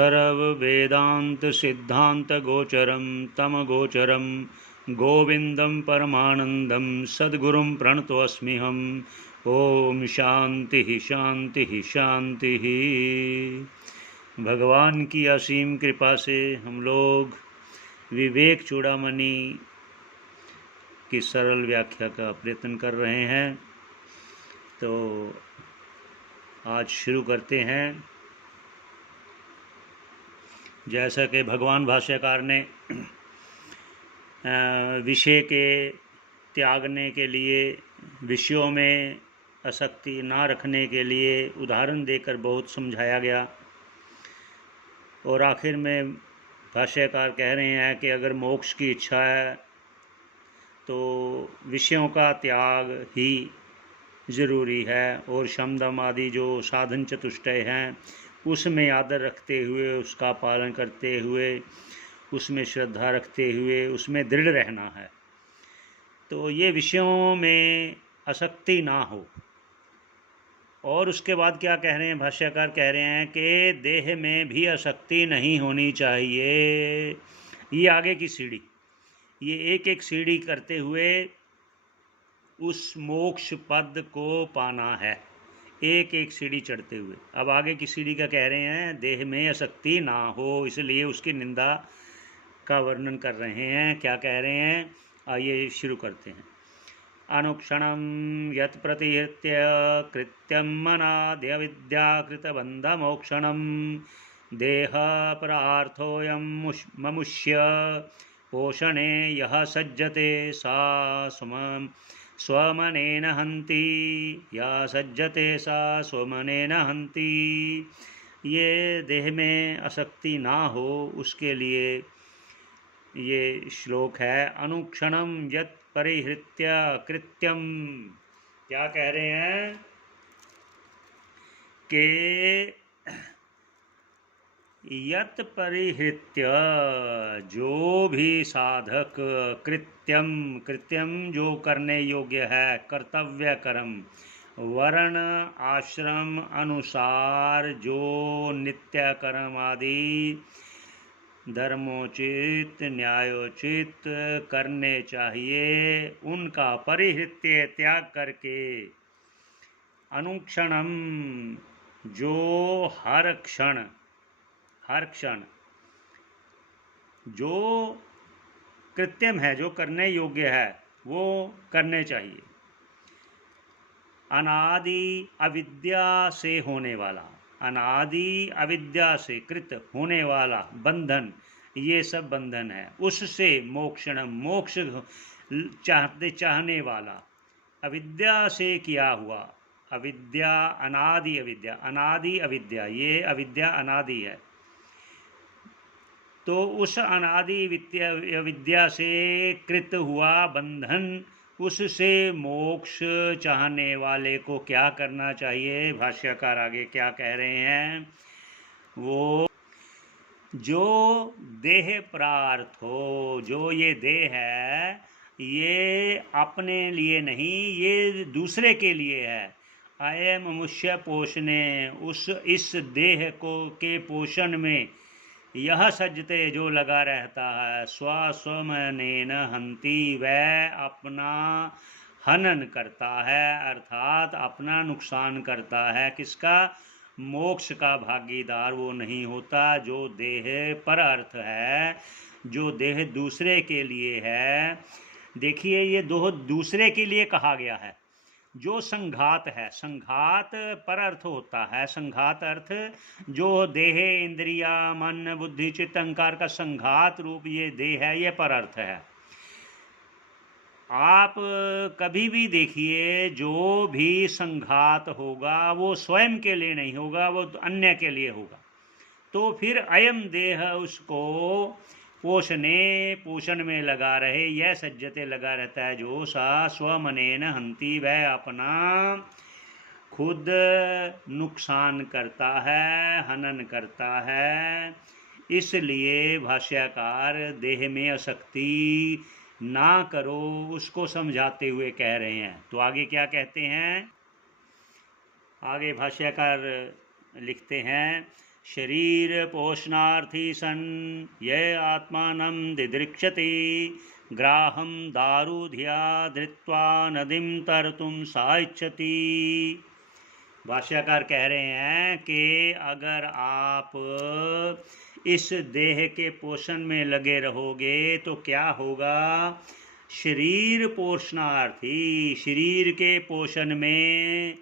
सर्ववेदान्तसिद्धान्तगोचरं तमगोचरं गोविन्दं परमानन्दं सद्गुरुं प्रणतोऽस्म्यहम्। ओम शांति शांति शांति। भगवान की असीम कृपा से हम लोग विवेक चूड़ामणि की सरल व्याख्या का प्रयत्न कर रहे हैं। तो आज शुरू करते हैं। जैसा कि भगवान भाष्यकार ने विषय के त्यागने के लिए, विषयों में आसक्ति ना रखने के लिए उदाहरण देकर बहुत समझाया गया। और आखिर में भाष्यकार कह रहे हैं कि अगर मोक्ष की इच्छा है तो विषयों का त्याग ही ज़रूरी है, और शम दम आदि जो साधन चतुष्टय हैं उसमें आदर रखते हुए, उसका पालन करते हुए, उसमें श्रद्धा रखते हुए उसमें दृढ़ रहना है। तो ये विषयों में आसक्ति ना हो। और उसके बाद क्या कह रहे हैं भाष्यकार? कह रहे हैं कि देह में भी आसक्ति नहीं होनी चाहिए। ये आगे की सीढ़ी, ये एक एक सीढ़ी करते हुए उस मोक्ष पद को पाना है, एक एक सीढ़ी चढ़ते हुए। अब आगे की सीढ़ी का कह रहे हैं देह में आसक्ति ना हो, इसलिए उसकी निंदा का वर्णन कर रहे हैं। क्या कह रहे हैं, आइए शुरू करते हैं। अनुक्षणं यत् प्रतिहृत्य कृत्यं अनाद्य विद्याकृतबन्धमोक्षणं देह परार्थोऽयं ममुष्य पोषणे यः सज्जते सा स्वमनेन हन्ति, या सज्जते सा स्वमनेन हन्ति। ये देह में आसक्ति ना हो उसके लिए ये श्लोक है। अनुक्षणम यत् परिहृत्य कृत्यम, क्या कह रहे हैं कि यत् परिहृत्य, जो भी साधक, कृत्यम, कृत्यम जो करने योग्य है, कर्तव्य कर्म, वर्ण आश्रम अनुसार जो नित्य कर्म आदि धर्मोचित न्यायोचित करने चाहिए, उनका परिहृत्य त्याग करके, अनुक्षणम जो हर क्षण जो कृत्यम है, जो करने योग्य है वो करने चाहिए। अनादि अविद्या से होने वाला, अनादि अविद्या से कृत होने वाला बंधन, ये सब बंधन है। उससे मोक्षणम, मोक्ष चाहने वाला, अविद्या से किया हुआ, अविद्या अनादि अविद्या, अनादि अविद्या, ये अविद्या अनादि है। तो उस अनादि विद्या से कृत हुआ बंधन, उससे मोक्ष चाहने वाले को क्या करना चाहिए? भाष्यकार आगे क्या कह रहे हैं, वो जो देह प्रार्थ हो, जो ये देह है ये अपने लिए नहीं, ये दूसरे के लिए है। अयम मनुष्य पोषणे, इस देह को के पोषण में यह सज्जते जो लगा रहता है, स्वमनेन हन्ति, वह अपना हनन करता है, अर्थात अपना नुकसान करता है। किसका? मोक्ष का भागीदार वो नहीं होता। जो देह पर अर्थ है, जो देह दूसरे के लिए है, देखिए ये दो दूसरे के लिए कहा गया है। जो संघात है, संघात पर अर्थ होता है। संघात अर्थ जो देह, इंद्रिया, मन, बुद्धि, चित्त, अहंकार का संघात रूप ये देह है, ये पर अर्थ है। आप कभी भी देखिए, जो भी संघात होगा वो स्वयं के लिए नहीं होगा, वो अन्य के लिए होगा। तो फिर अयम देह उसको पोषण में लगा रहे, यह सज्जते लगा रहता है, जो सा स्वमनेन हन्ति, वह अपना खुद नुकसान करता है, हनन करता है। इसलिए भाष्यकार देह में आसक्ति ना करो उसको समझाते हुए कह रहे हैं। तो आगे क्या कहते हैं? आगे भाष्यकार लिखते हैं, शरीर पोषणार्थी सन ये आत्मानं दिदृक्षति ग्राहं दारुधिया धृत्वा नदीं तरतुं साइच्छति। भाष्यकार कह रहे हैं कि अगर आप इस देह के पोषण में लगे रहोगे तो क्या होगा, शरीर पोषणार्थी, शरीर के पोषण में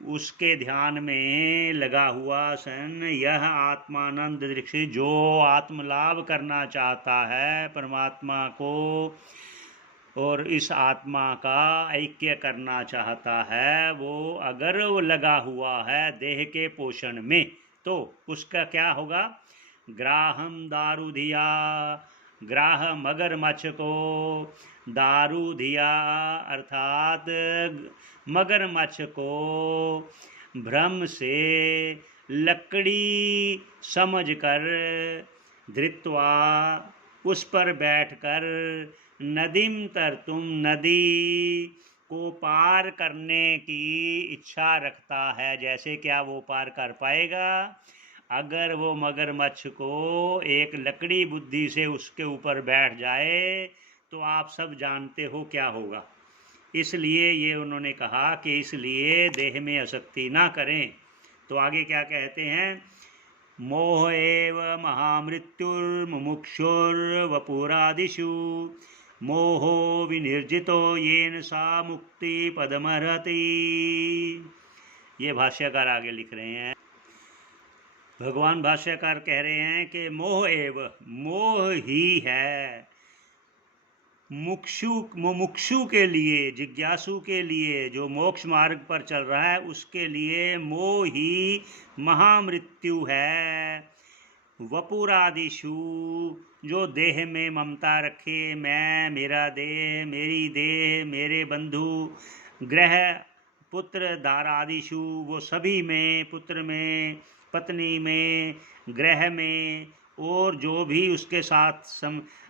उसके ध्यान में लगा हुआ सन यह आत्मानंद दृष्टि, जो आत्मलाभ करना चाहता है परमात्मा को और इस आत्मा का ऐक्य करना चाहता है, वो अगर वो लगा हुआ है देह के पोषण में तो उसका क्या होगा, ग्राहम दारुधिया, ग्राह मगरमच्छ को, दारुधिया अर्थात मगरमच्छ को भ्रम से लकड़ी समझकर धृत्वा उस पर बैठकर नदीम तरतुम, नदी को पार करने की इच्छा रखता है। जैसे क्या वो पार कर पाएगा, अगर वो मगरमच्छ को एक लकड़ी बुद्धि से उसके ऊपर बैठ जाए तो आप सब जानते हो क्या होगा। इसलिए ये उन्होंने कहा कि इसलिए देह में आसक्ति ना करें। तो आगे क्या कहते हैं, मोह एव महामृत्युर्मुमुक्षुर्वपुरादिषु मोहो विनिर्जितो येन सा मुक्ति पदमर्हति। ये भाष्यकार आगे लिख रहे हैं, भगवान भाष्यकार कह रहे हैं कि मोह एव, मोह ही है, मुमुक्षु के लिए, जिज्ञासु के लिए, जो मोक्ष मार्ग पर चल रहा है उसके लिए मोह ही महामृत्यु है। वपुरादिषु, जो देह में ममता रखे, मैं, मेरा देह, मेरी देह, मेरे बंधु, ग्रह, पुत्र, दारादिषु, वो सभी में, पुत्र में, पत्नी में, ग्रह में, और जो भी उसके साथ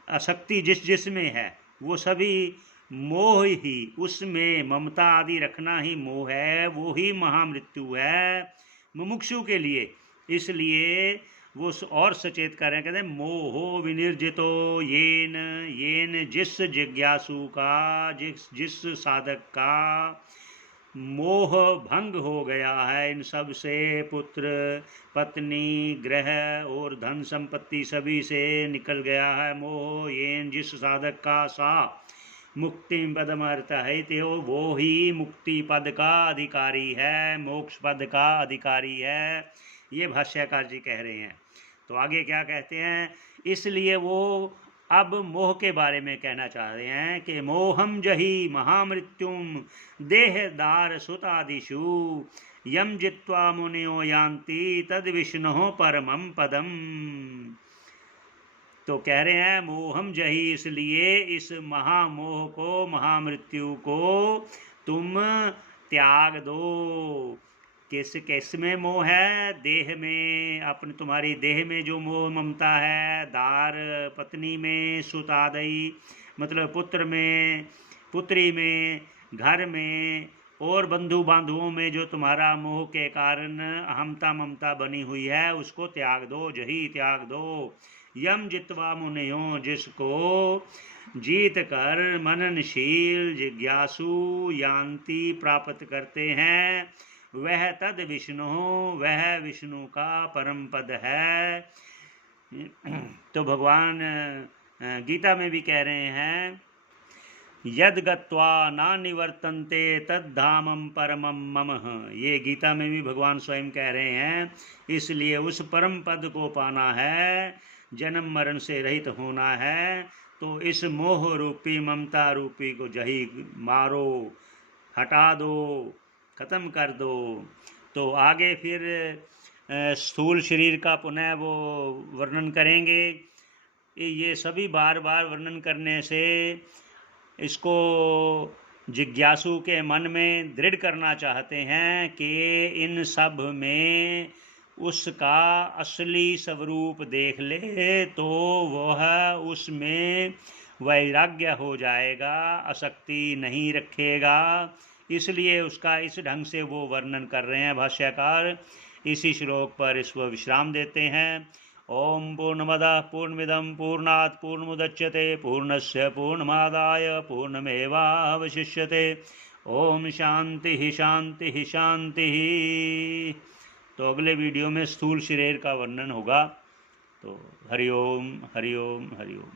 आसक्ति जिसमें है वो सभी मोह ही, उसमें ममता आदि रखना ही मोह है, वो ही महामृत्यु है मुमुक्षु के लिए। इसलिए वो और सचेत कर रहे हैं, कहते हैं मोहो विनिर्जितो येन, येन जिस जिज्ञासु का, जिस साधक का मोह भंग हो गया है इन सब से, पुत्र, पत्नी, ग्रह और धन संपत्ति सभी से निकल गया है मोह, येन जिस साधक का, सा मुक्ति पदमर्थ है, तो वो ही मुक्ति पद का अधिकारी है, मोक्ष पद का अधिकारी है। ये भाष्यकार जी कह रहे हैं। तो आगे क्या कहते हैं, इसलिए वो अब मोह के बारे में कहना चाह रहे हैं कि मोहम जहि महामृत्युम देहदार सुतादिषु यम जित्वा मुनियो यान्ति तद विष्णु परमं पदम। तो कह रहे हैं मोहम जहि, इसलिए इस महामोह को, महामृत्यु को तुम त्याग दो। किस में मोह है, देह में, अपने तुम्हारी देह में जो मोह ममता है, दार पत्नी में, सुतादई मतलब पुत्र में, पुत्री में, घर में और बंधु बांधुओं में जो तुम्हारा मोह के कारण अहमता ममता बनी हुई है उसको त्याग दो, जही त्याग दो। यम जित्वा मुनियो, जिसको जीत कर मननशील जिज्ञासु यान्ति प्राप्त करते हैं, वह तद विष्णु, वह विष्णु का परम पद है। तो भगवान गीता में भी कह रहे हैं, यद गत्वा ना निवर्तन्ते तद धामम परमम मम। ये गीता में भी भगवान स्वयं कह रहे हैं। इसलिए उस परम पद को पाना है, जन्म मरण से रहित होना है, तो इस मोह रूपी, ममता रूपी को जही मारो, हटा दो, ख़त्म कर दो। तो आगे फिर स्थूल शरीर का पुनः वो वर्णन करेंगे। ये सभी बार बार वर्णन करने से इसको जिज्ञासु के मन में दृढ़ करना चाहते हैं कि इन सब में उसका असली स्वरूप देख ले तो वह उसमें वैराग्य हो जाएगा, आसक्ति नहीं रखेगा। इसलिए उसका इस ढंग से वो वर्णन कर रहे हैं भाष्यकार। इसी श्लोक पर ईश्वर विश्राम देते हैं। ओम पूर्णमदः पूर्णमिदं पूर्णात् पूर्णमुदच्यते पूर्णस्य पूर्णमादाय पूर्णमेवावशिष्यते। ओम शांति शांति शांति। तो अगले वीडियो में स्थूल शरीर का वर्णन होगा। तो हरि ओम हरि ओम हरि ओम।